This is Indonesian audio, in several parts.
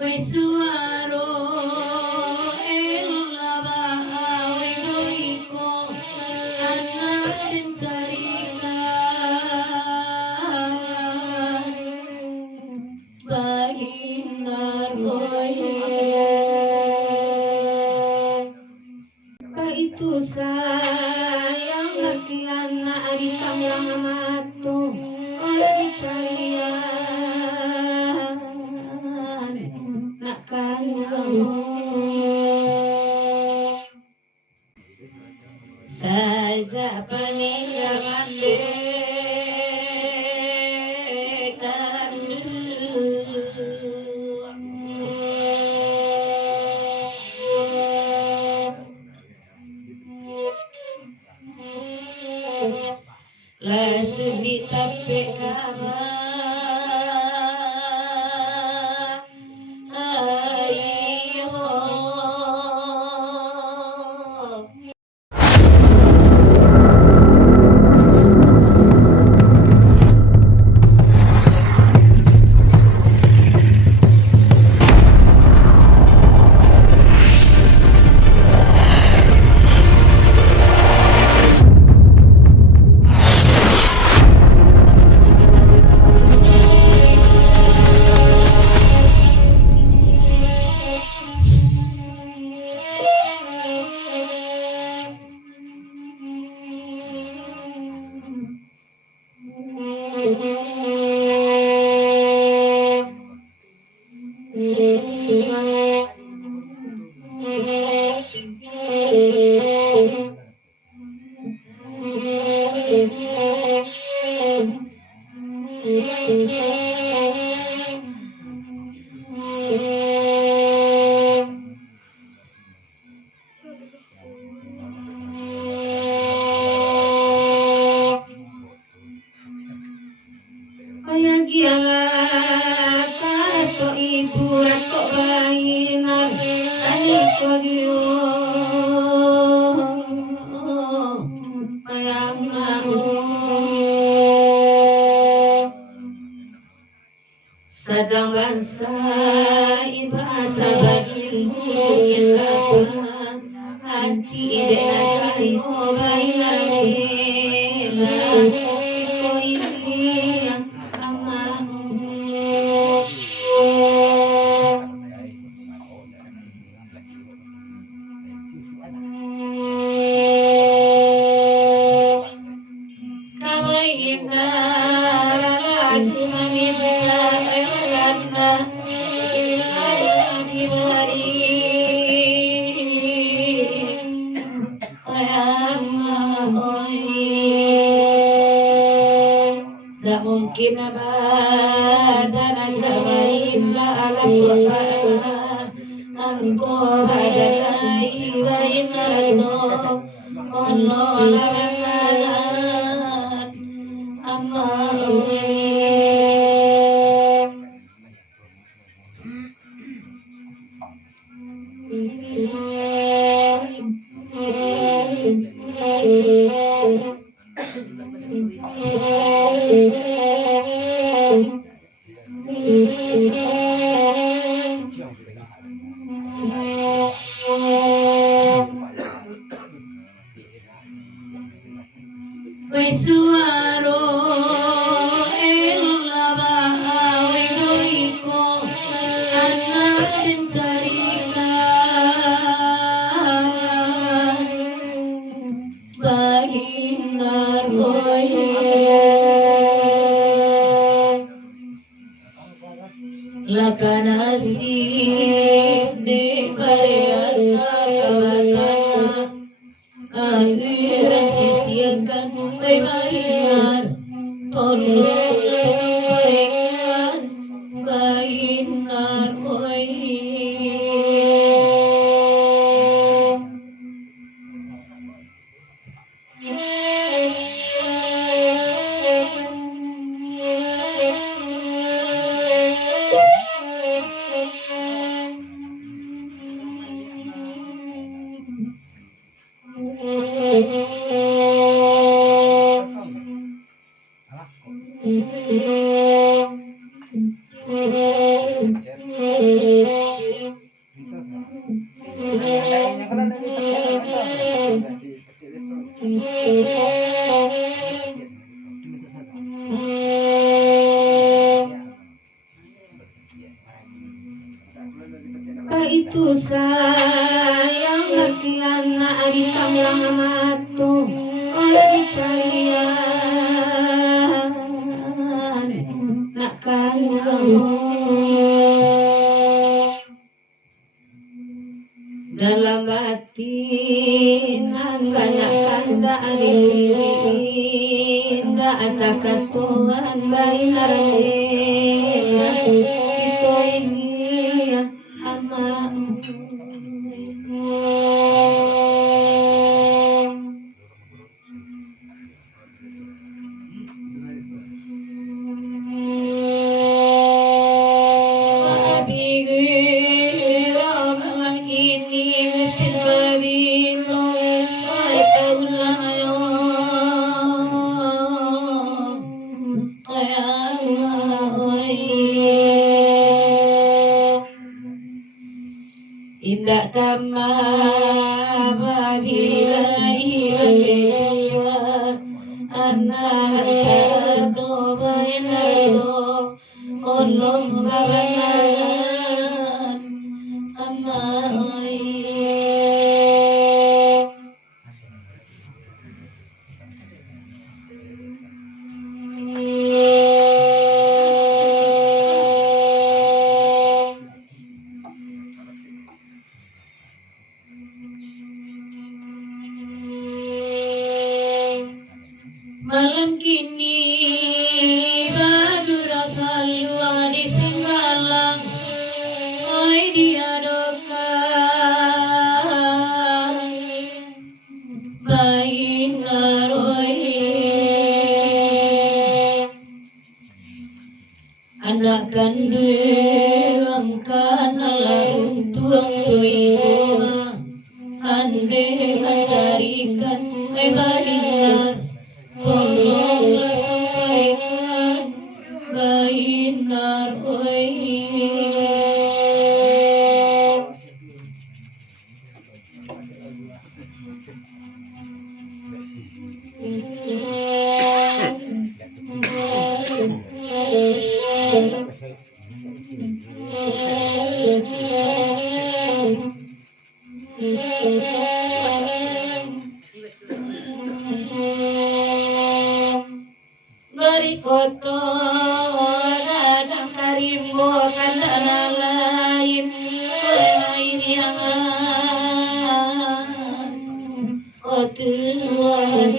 Wisuaro elaba wejoiko anaden carita bahinar hoye itu sayang lakiana ari kamlang mato oleh dicarian nak saja peninggalan langsung ditapik kabar ayang kiala karato ibu rato bayinar aniko dio kayama sadang bangsa ibasa bagilmu yang kapan anci ide nakayo bayinar kela iko ini tak mungkin abadan kabainla alam bapak angko badai bainarto ono alaman amma Wisuaro elaba wejoiko anaden carita bahinar hoye lakanasib de pariyata kawatana akhiran sisiakan bayinar tolonglah sampaikan bayinar Thank you. Itu sayang ngertian na adi kamlang matu oleh dicarian nak kandung dalam batinan banyak kanda adi indah atakat Tuhan benar itu ini ama indah kama babilahi babidua anak kado bainado onom rabanan amai malam kini badu rasa luar di Singgalang oi diadokan bain naroi anak kandung kanalarung tuang cuy goma ande mencarikan bainar tolonglah sampaikan bainar oi Barikoto radang karimbo kandana lain lain yang Tuhan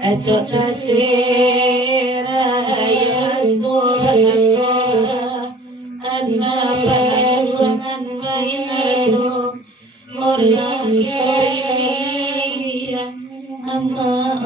Acok tasira ayat Tuhan Anna pahajuan bainato Orang kita ama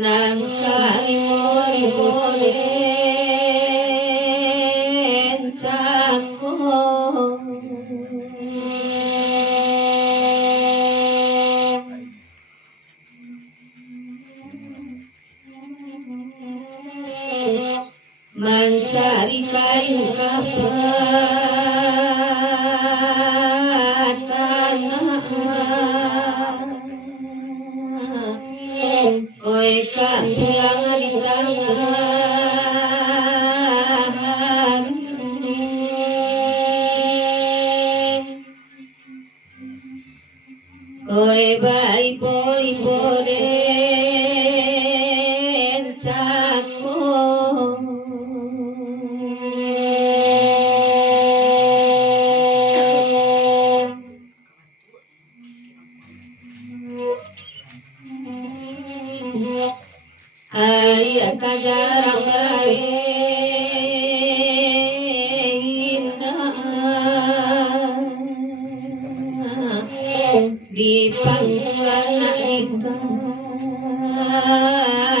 nangkari molen cako mencari kayu kapat tanah oi kak pulang di tangan Oi bai boi boden cako Ayat kajarang di pangkuan kita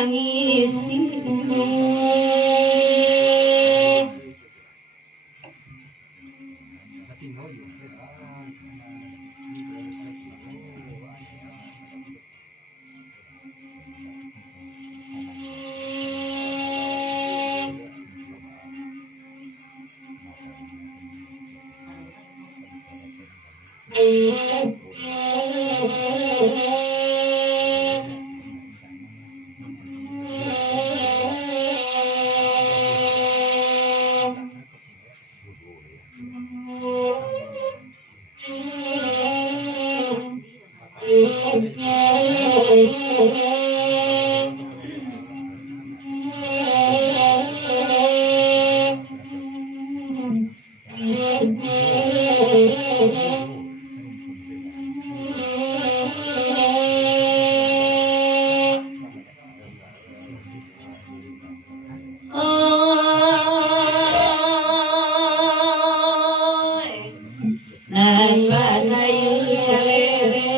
ngisi nan bagayu jalereng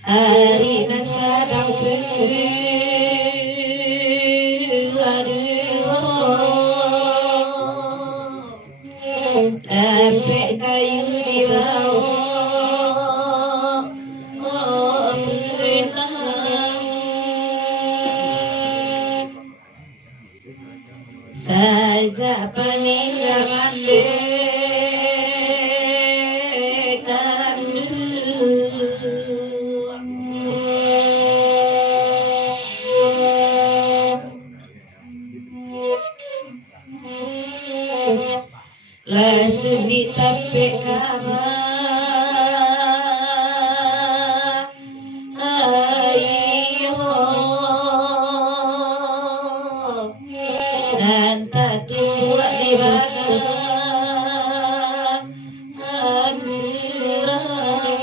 hari nasadang sampai kayu di bawah saja peninggalan dekat langsung ditapik kabar ayo dan tak tua di badan serang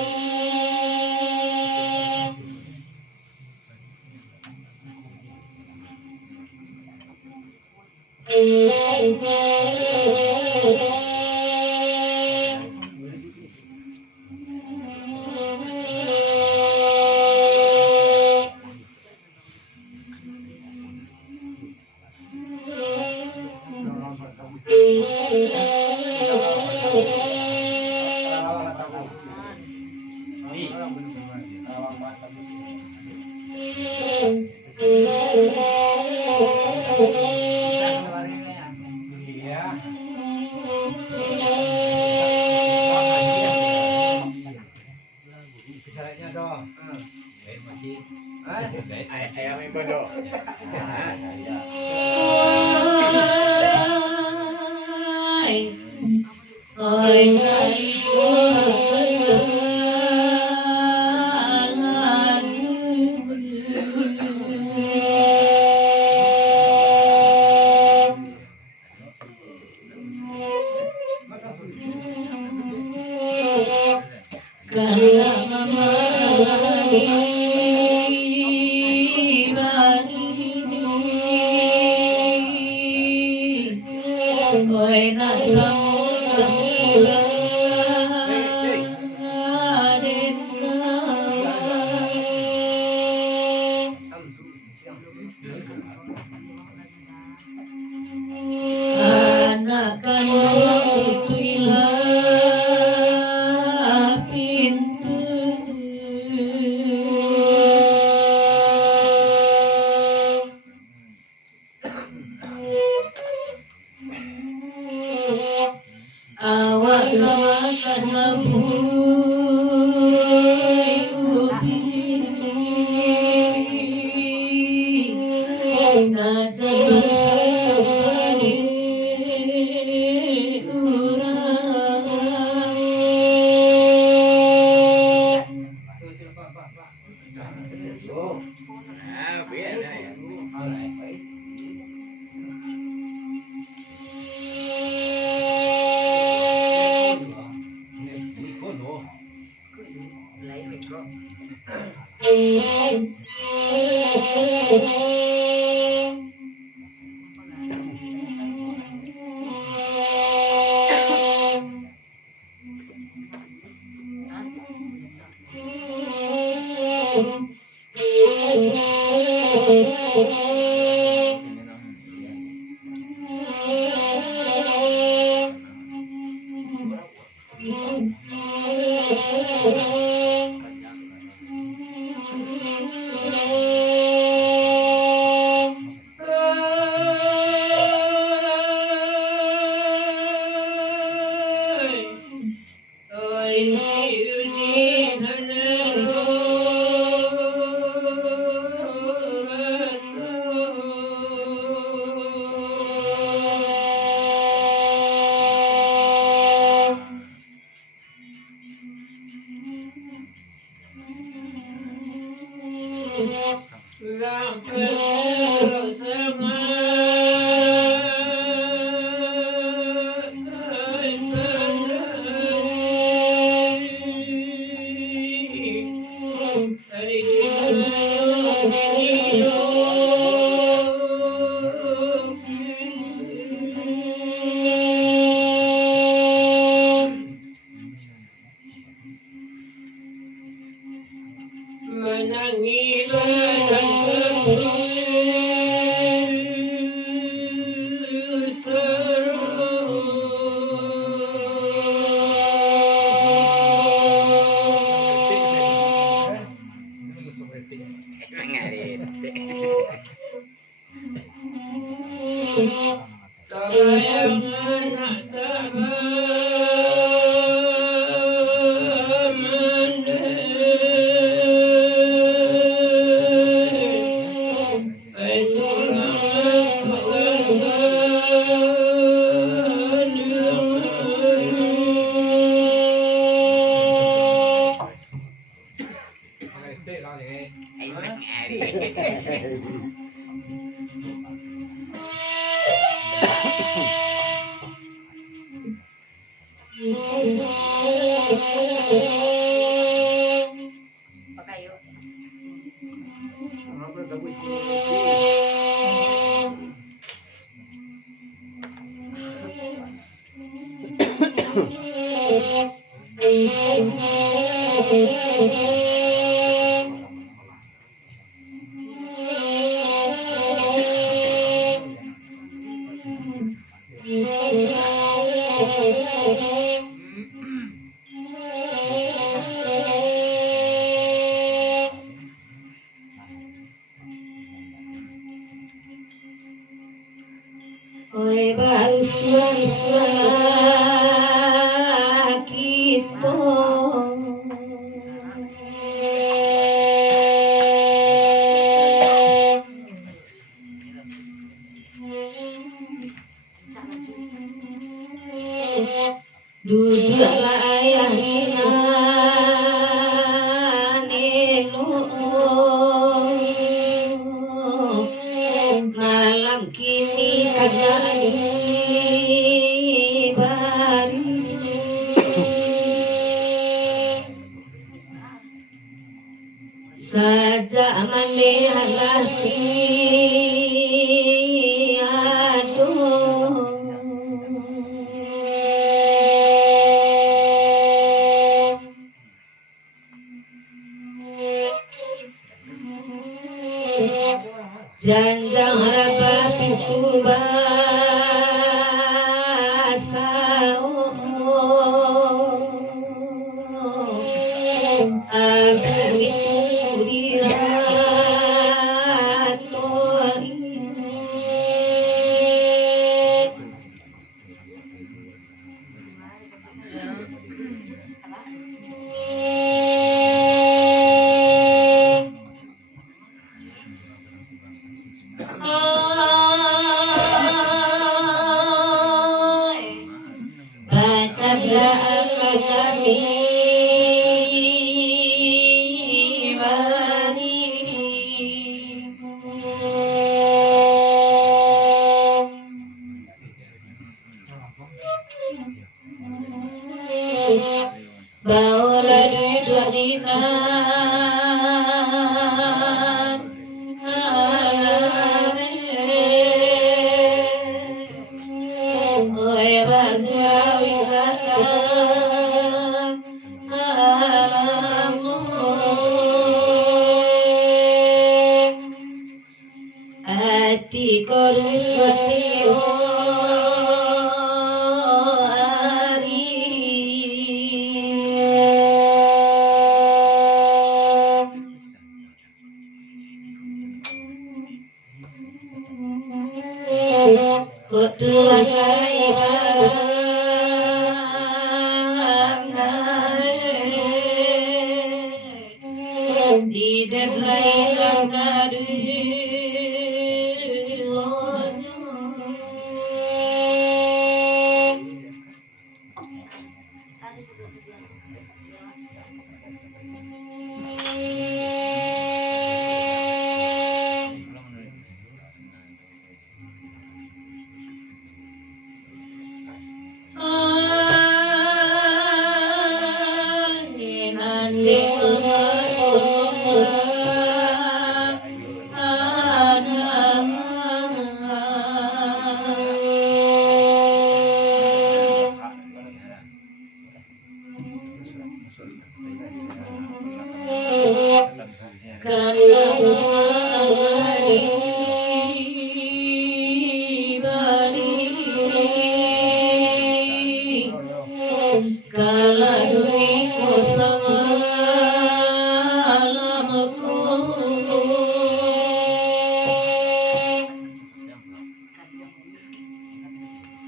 ayam yang bodoh. Oi karena mama oi nak samudra anak kandung itulah pintu awak Ah, bien, ya. Oi baruslah kita duduklah ayah malam kini kagak dibari saja manehalah aduh janjang rapat itu basa aku itu diratoi Ati koruswati Kutuakai Tidak lain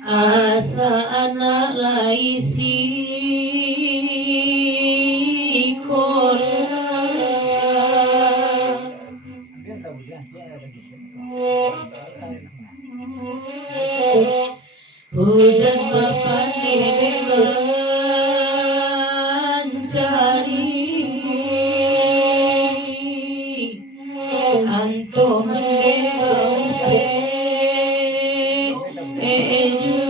Asa anak laisi hujan papan mencari antum mendewa eju